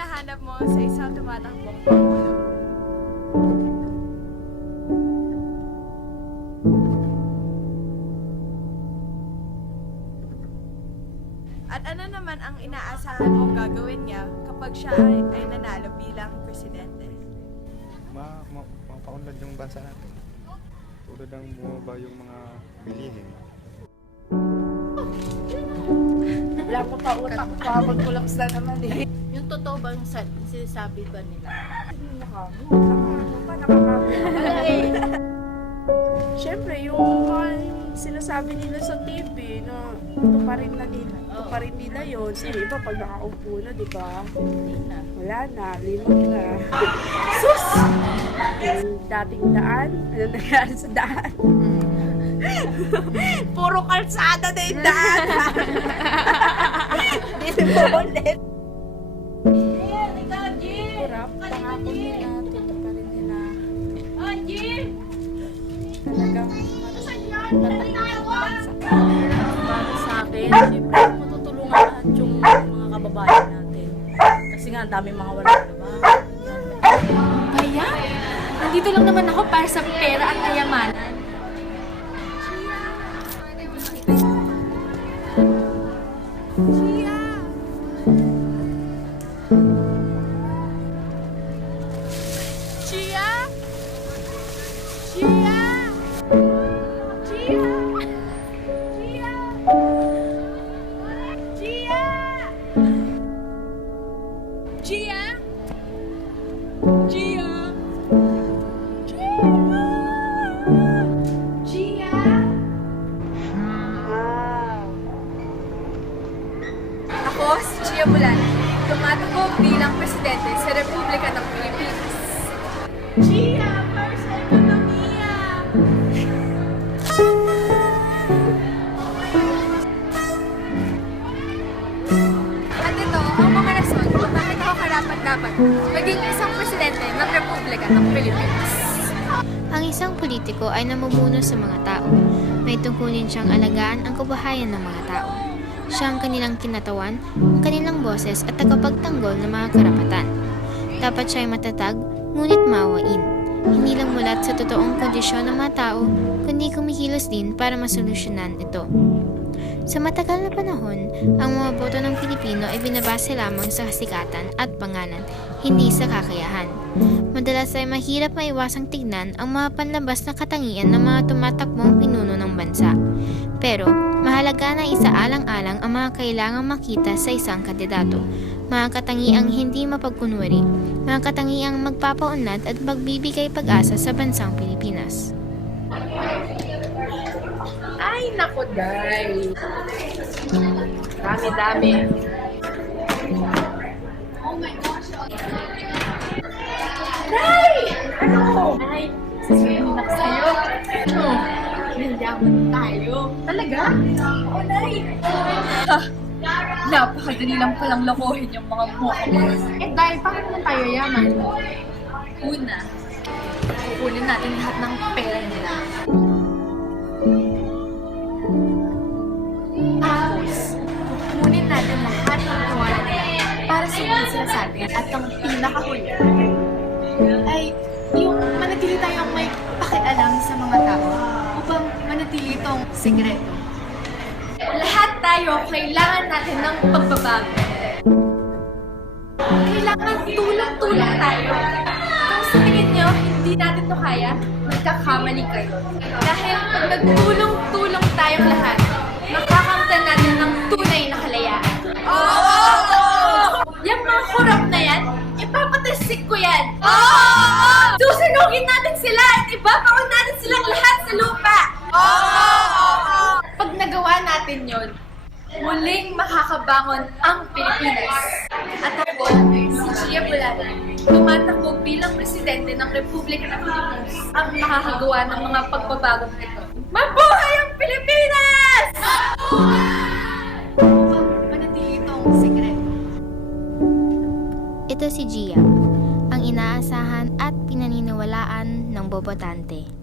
hinahanap mo sa isang tumatakbong pangulo? At ano naman ang inaasahan mong gagawin niya kapag siya ay, ay nanalo bilang presidente? ma, ma, mapaunlad yung bansa natin. Tulad ng bumaba yung mga bilihin. Wala ko pa utak pa, magkulaps na naman eh. Yung totoo bang sa, sinasabi ba nila? Siyempre, yung mga yung sinasabi nila sa TV na ito pa rin na nila, ito pa rin nila yun. Kasi iba pag nakaupo na, di ba? Hindi na. Wala na, limang na. Sus! Yung dating daan, ano nangyari sa daan? Puro kalsada na yung daan. Hindi mo ulit. Sa akin, siyempre matutulungan lahat yung mga kababayan natin. Kasi nga, ang daming mga walang trabaho. Kaya, nandito lang naman ako para sa pera at kayamanan. Chia! Chia! Ako, si Chia Bulan, tumatakbo bilang presidente sa Republika ng Pilipinas. Chia! First Economia! At ito ang mga rason kung bakit karapat-dapat maging isang presidente ng Republika ng Pilipinas. Ang isang politiko ay namumuno sa mga tao. May tungkulin siyang alagaan ang kabuhayan ng mga tao. Siya ang kanilang kinatawan, ang kanilang boses at tagapagtanggol ng mga karapatan. Dapat siya ay matatag, ngunit maawain. Hindi lang mulat sa totoong kondisyon ng mga tao, kundi kumikilos din para masolusyonan ito. Sa matagal na panahon, ang mga boto ng Pilipino ay binabase lamang sa kasikatan at pangalan, hindi sa kakayahan. Madalas ay mahirap maiwasang tignan ang mga panlabas na katangian ng mga tumatakbong pinuno ng bansa. Pero, mahalaga na isaalang-alang ang mga kailangang makita sa isang kandidato. Mga katangiang hindi mapagkunwari, mga katangiang magpapaunlad at magbibigay pag-asa sa bansang Pilipinas. Ay, nako, day. Dami-dami. Day! Ano? Ay, sasabihin na sa'yo. Ano? Nandiyaman tayo. Talaga? Oo, Day. Napakadali lang palang lokohin yung mga mukha. Eh, Day, bakit mo tayo yaman? Una, kukunin natin lahat ng pera nila. At ang pinakahuli ay yung manatili tayong may pakialam sa mga tao upang manatili itong segreto. Lahat tayo kailangan natin ng pagbabago. Kailangan tulong-tulong tayo. Kung sa tingin nyo, hindi natin to kaya, magkakamali kayo. Dahil pag nagtulong-tulong tayong lahat, makakamtan natin ng tunay na kalayaan. Oo! Pag nagawa natin yon, muling makakabangon ang Pilipinas. At ako, si Chia Bulana, tumatakbo bilang presidente ng Republika ng Pilipinas ang makakagawa ng mga pagbabagong ito. Mabuhay ang Pilipinas! Manatili itong sekreto. Ito si Gia, ang inaasahan at pinaniniwalaan ng bobotante.